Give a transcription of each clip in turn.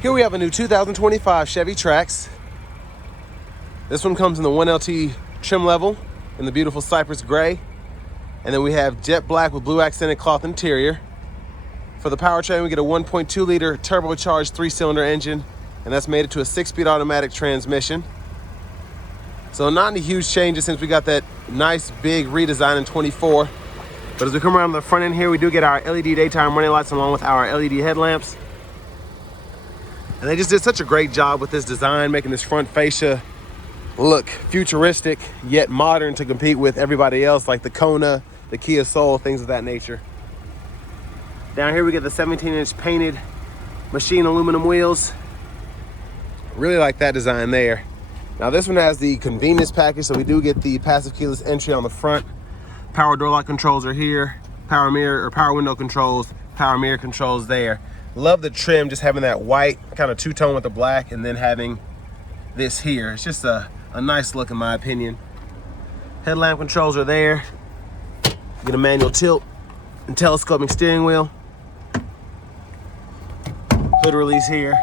Here we have a new 2025 Chevy Trax. This one comes in the 1LT trim level in the beautiful cypress gray. And then we have jet black with blue accented cloth interior. For the powertrain, we get a 1.2 liter turbocharged 3-cylinder engine, and that's made it to a 6-speed automatic transmission. So not any huge changes since we got that nice big redesign in 24. But as we come around the front end here, we do get our LED daytime running lights along with our LED headlamps. And they just did such a great job with this design, making this front fascia look futuristic yet modern to compete with everybody else like the Kona, the Kia Soul, things of that nature. Down here we get the 17-inch painted machine aluminum wheels. Really like that design there. Now this one has the convenience package, so we do get the passive keyless entry on the front. Power door lock controls are here. Power mirror or power window controls, power mirror controls there. Love the trim, just having that white kind of two-tone with the black and then having this here. It's just a nice look in my opinion. Headlamp controls are there. Get a manual tilt and telescoping steering wheel. Hood release here.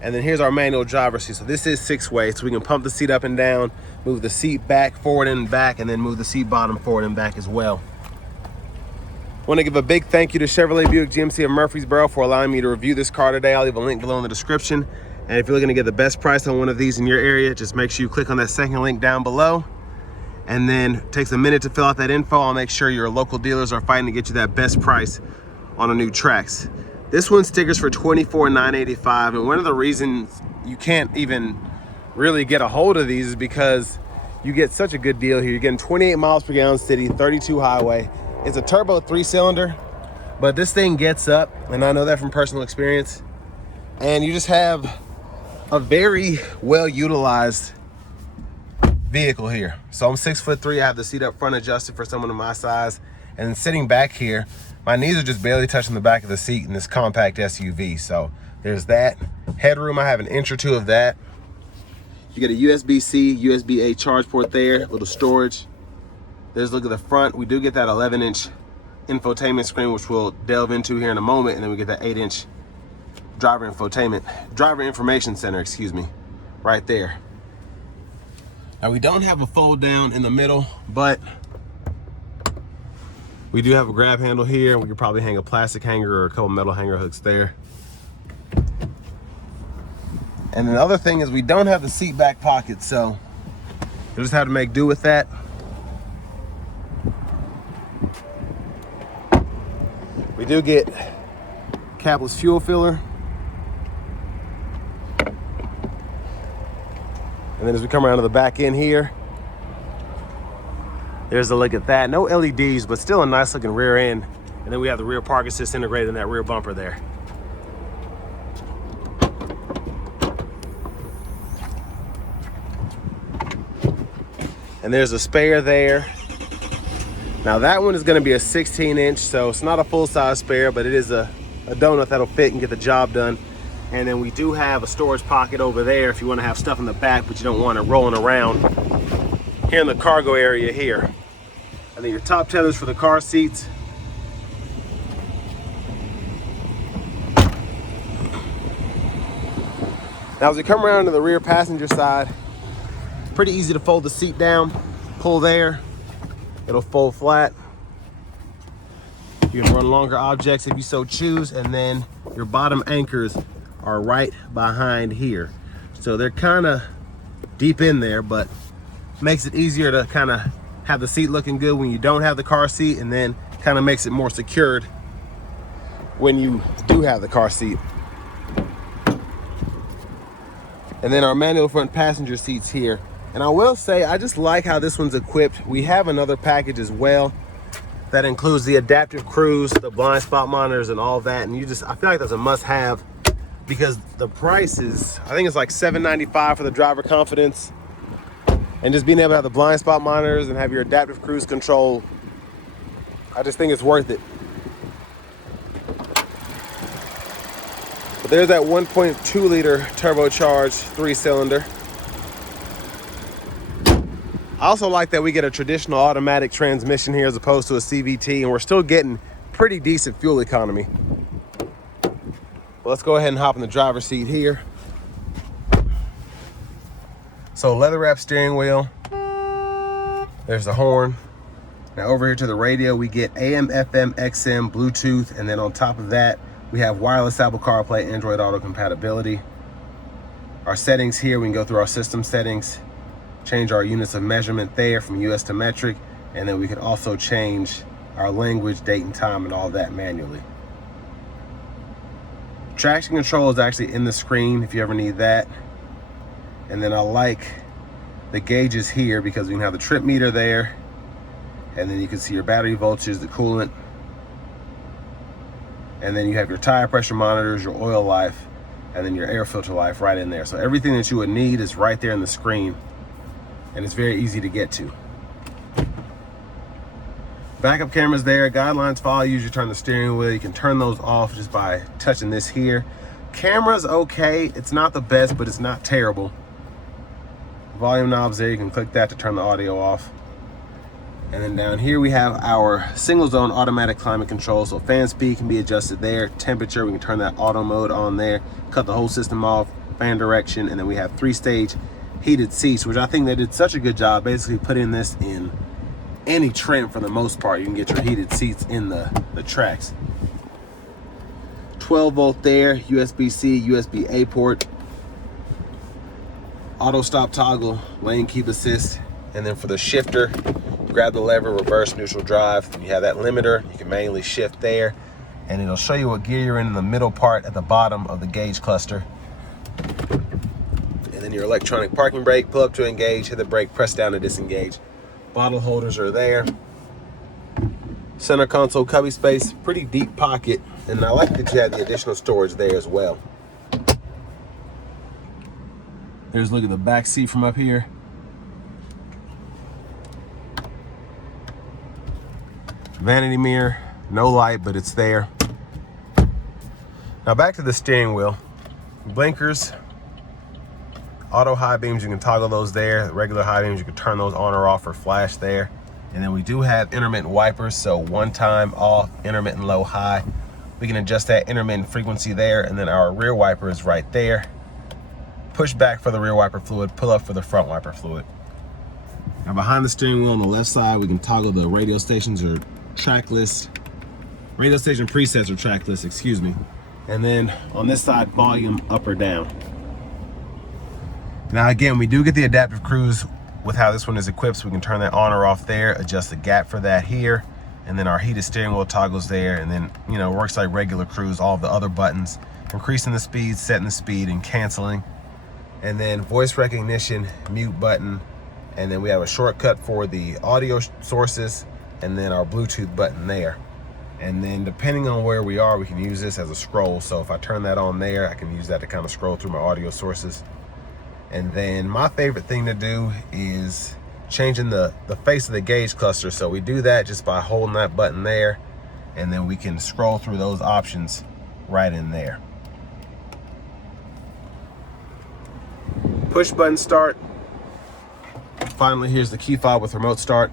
And then here's our manual driver's seat. So this is 6-way, so we can pump the seat up and down, move the seat back, forward and back, and then move the seat bottom forward and back as well. Want to give a big thank you to Chevrolet Buick GMC of Murfreesboro for allowing me to review this car today. I'll leave a link below in the description. And if you're looking to get the best price on one of these in your area, just make sure you click on that second link down below. And then it takes a minute to fill out that info. I'll make sure your local dealers are fighting to get you that best price on a new Trax. This one stickers for $24,985, and one of the reasons you can't even really get a hold of these is because you get such a good deal here. You're getting 28 miles per gallon city, 32 highway. It's a turbo 3-cylinder, but this thing gets up, and I know that from personal experience. And you just have a very well utilized vehicle here. So I'm 6'3". I have the seat up front adjusted for someone of my size, and sitting back here, my knees are just barely touching the back of the seat in this compact SUV. So there's that. Headroom, I have an inch or two of that. You get a USB-C, USB-A charge port there, a little storage. There's a look at the front. We do get that 11-inch infotainment screen, which we'll delve into here in a moment. And then we get that 8-inch driver information center, excuse me, right there. Now we don't have a fold down in the middle, but we do have a grab handle here. We could probably hang a plastic hanger or a couple metal hanger hooks there. And then the other thing is we don't have the seat back pocket, so you'll just have to make do with that. We do get capless fuel filler. And then as we come around to the back end here, there's a look at that. No LEDs, but still a nice looking rear end. And then we have the rear park assist integrated in that rear bumper there. And there's a spare there. Now that one is gonna be a 16-inch, so it's not a full-size spare, but it is a donut that'll fit and get the job done. And then we do have a storage pocket over there if you wanna have stuff in the back, but you don't want it rolling around here in the cargo area here. And then your top tethers for the car seats. Now as we come around to the rear passenger side, pretty easy to fold the seat down, pull there, it'll fold flat. You can run longer objects if you so choose, and then your bottom anchors are right behind here. So they're kind of deep in there, but makes it easier to kind of have the seat looking good when you don't have the car seat, and then kind of makes it more secured when you do have the car seat. And then our manual front passenger seats here. And I will say, I just like how this one's equipped. We have another package as well that includes the adaptive cruise, the blind spot monitors and all that. And I feel like that's a must have because the price is, I think it's like $795 for the driver confidence. And just being able to have the blind spot monitors and have your adaptive cruise control, I just think it's worth it. But there's that 1.2 liter turbocharged 3-cylinder. I also like that we get a traditional automatic transmission here as opposed to a CVT, and we're still getting pretty decent fuel economy. let's go ahead and hop in the driver's seat here. So leather wrap steering wheel. There's the horn. Now over here to the radio, we get AM, FM, XM, Bluetooth, and then on top of that, we have wireless Apple CarPlay, Android Auto compatibility. Our settings here, we can go through our system settings, change our units of measurement there from US to metric, and then we can also change our language, date and time, and all that manually. Traction control is actually in the screen if you ever need that. And then I like the gauges here because we can have the trip meter there, and then you can see your battery voltage, the coolant, and then you have your tire pressure monitors, your oil life, and then your air filter life right in there. So everything that you would need is right there in the screen, and it's very easy to get to. Backup cameras there, guidelines follow you as you turn the steering wheel. You can turn those off just by touching this here. Camera's okay, it's not the best, but it's not terrible. Volume knobs there, you can click that to turn the audio off. And then down here we have our single zone automatic climate control. So fan speed can be adjusted there. Temperature, we can turn that auto mode on there, cut the whole system off, fan direction, and then we have 3-stage heated seats, which I think they did such a good job basically putting this in any trim for the most part. You can get your heated seats in the Trax. 12 volt there, USB-C, USB-A port, auto stop toggle, lane keep assist, and then for the shifter, grab the lever, reverse, neutral drive. You have that limiter, you can manually shift there, and it'll show you what gear you're in the middle part at the bottom of the gauge cluster. And then your electronic parking brake, pull up to engage, hit the brake, press down to disengage. Bottle holders are there. Center console cubby space, pretty deep pocket, and I like that you have the additional storage there as well. There's a look at the back seat from up here. Vanity mirror, no light, but it's there. Now back to the steering wheel. Blinkers, auto high beams, you can toggle those there. The regular high beams, you can turn those on or off or flash there. And then we do have intermittent wipers, so one time off, intermittent low high. We can adjust that intermittent frequency there, and then our rear wiper is right there. Push back for the rear wiper fluid, pull up for the front wiper fluid. Now behind the steering wheel on the left side, we can toggle the radio stations or track list, radio station presets or track list, excuse me. And then on this side, volume up or down. Now again, we do get the adaptive cruise with how this one is equipped, so we can turn that on or off there, adjust the gap for that here, and then our heated steering wheel toggles there, and then, you know, works like regular cruise, all of the other buttons, increasing the speed, setting the speed, and canceling. And then voice recognition, mute button, and then we have a shortcut for the audio sources, and then our Bluetooth button there. And then depending on where we are, we can use this as a scroll. So if I turn that on there, I can use that to kind of scroll through my audio sources. And then my favorite thing to do is changing the face of the gauge cluster. So we do that just by holding that button there, and then we can scroll through those options right in there. Push button start. Finally, here's the key fob with remote start.